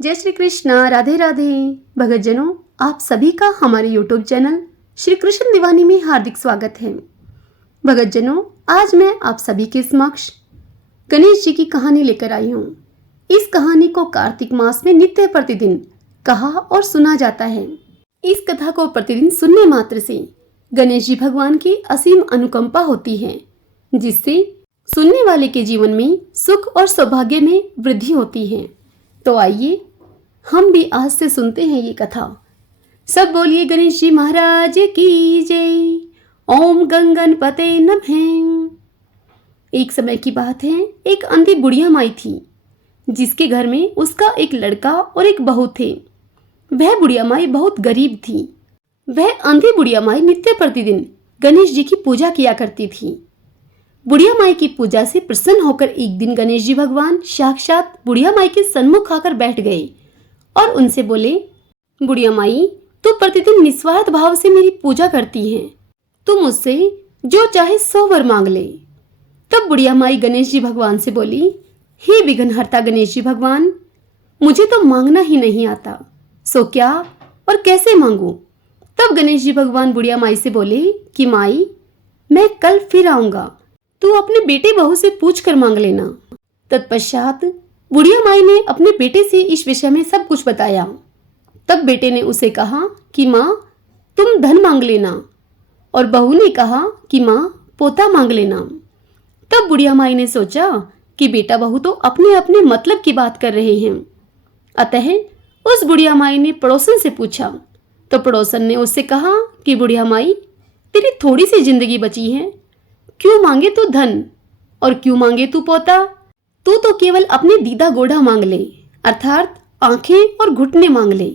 जय श्री कृष्णा, राधे राधे। भगतजनों, आप सभी का हमारे YouTube चैनल श्री कृष्ण दीवानी में हार्दिक स्वागत है। भगतजनों, आज मैं आप सभी के समक्ष गणेश जी की कहानी लेकर आई हूँ। इस कहानी को कार्तिक मास में नित्य प्रतिदिन कहा और सुना जाता है। इस कथा को प्रतिदिन सुनने मात्र से गणेश जी भगवान की असीम अनुकंपा होती है, जिससे सुनने वाले के जीवन में सुख और सौभाग्य में वृद्धि होती है। तो आइए हम भी आज से सुनते हैं ये कथा। सब बोलिए गणेश जी महाराज की जय। ओम गंगनपते नमः। एक समय की बात है, एक अंधी बुढ़िया माई थी, जिसके घर में उसका एक लड़का और एक बहू थे। वह बुढ़िया माई बहुत गरीब थी। वह अंधी बुढ़िया माई नित्य प्रतिदिन गणेश जी की पूजा किया करती थी। बुढ़िया माई की पूजा से प्रसन्न होकर एक दिन गणेश जी भगवान साक्षात बुढ़िया माई के सन्मुख आकर बैठ गए और उनसे बोले, बुढ़िया माई, तू प्रतिदिन निस्वार्थ भाव से मेरी पूजा करती है, तू मुझसे जो चाहे 100 वर मांग ले। तब बुढ़िया माई गणेश जी भगवान से बोली, हे विघ्नहर्ता गणेश जी भगवान, मुझे तो मांगना ही नहीं आता, सो क्या और कैसे मांगू। तब गणेश जी भगवान बुढ़िया माई से बोले कि माई, मैं कल फिर आऊंगा, तू अपने बेटे बहू से पूछ कर मांग लेना। तत्पश्चात बुढ़िया माई ने अपने बेटे से इस विषय में सब कुछ बताया। तब बेटे ने उसे कहा कि माँ, तुम धन मांग लेना, और बहू ने कहा कि माँ, पोता मांग लेना। तब बुढ़िया माई ने सोचा कि बेटा बहू तो अपने अपने मतलब की बात कर रहे हैं। अतः उस बुढ़िया माई ने पड़ोसन से पूछा, तो पड़ोसन ने उससे कहा कि बुढ़िया माई, तेरी थोड़ी सी जिंदगी बची है, क्यों मांगे तू धन और क्यों मांगे तू पोता। तू तो केवल अपने दीदा गोड़ा मांग ले, अर्थात आंखें और घुटने मांग ले,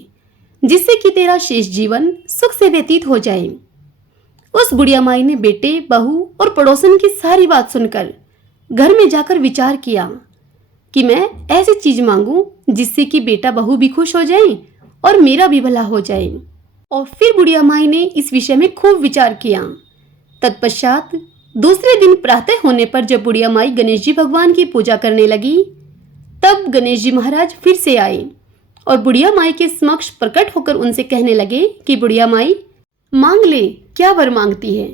जिससे कि तेरा शेष जीवन सुख से व्यतीत हो जाए। उस बुढ़िया माई ने बेटे, बहू और पड़ोसन की सारी बात सुनकर घर में जाकर विचार किया कि मैं ऐसी चीज मांगू जिससे कि बेटा बहू भी खुश हो जाए और मेरा भी भला हो जाए। और फिर बुढ़िया माई ने इस विषय में खूब विचार किया। तत्पश्चात दूसरे दिन प्रातः होने पर जब बुढ़िया माई गणेश जी भगवान की पूजा करने लगी, तब गणेश जी महाराज फिर से आए और बुढ़िया माई के समक्ष प्रकट होकर उनसे कहने लगे कि बुढ़िया माई, मांग ले, क्या वर मांगती है।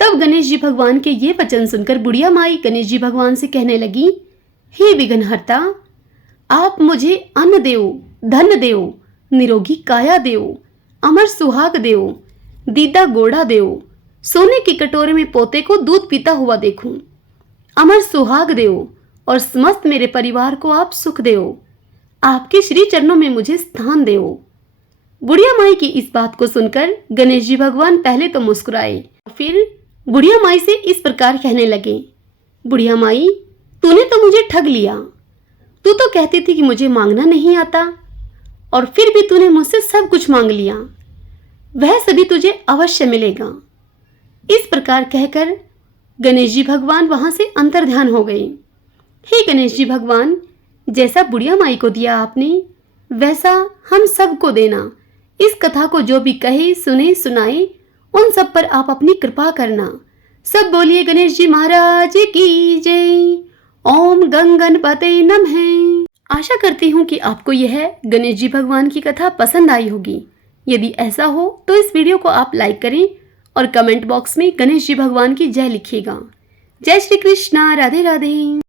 तब गणेश जी भगवान के ये वचन सुनकर बुढ़िया माई गणेश जी भगवान से कहने लगी, हे विघ्नहर्ता, आप मुझे अन्न देओ, धन देओ, निरोगी काया देओ, अमर सुहाग देओ, दीदा गोड़ा देओ, सोने की कटोरे में पोते को दूध पीता हुआ देखूं, अमर सुहाग देओ और समस्त मेरे परिवार को आप सुख देओ, आपके श्री चरणों में मुझे स्थान देओ। बुढ़िया माई की इस बात को सुनकर गणेश जी भगवान पहले तो मुस्कुराए, फिर बुढ़िया माई से इस प्रकार कहने लगे, बुढ़िया माई, तूने तो मुझे ठग लिया। तू तो कहती थी कि मुझे मांगना नहीं आता, और फिर भी तूने मुझसे सब कुछ मांग लिया। वह सभी तुझे अवश्य मिलेगा। इस प्रकार कहकर गणेश जी भगवान वहां से अंतर्ध्यान हो गए। हे गणेश जी भगवान, जैसा बुढ़िया माई को दिया आपने, वैसा हम सबको देना। इस कथा को जो भी कहे, सुने, सुनाए, उन सब पर आप अपनी कृपा करना। सब बोलिए गणेश जी महाराज की जय। ओम गंगनपते नमः। आशा करती हूँ कि आपको यह गणेश जी भगवान की कथा पसंद आई होगी। यदि ऐसा हो तो इस वीडियो को आप लाइक करें और कमेंट बॉक्स में गणेश जी भगवान की जय लिखिएगा। जय श्री कृष्णा, राधे राधे।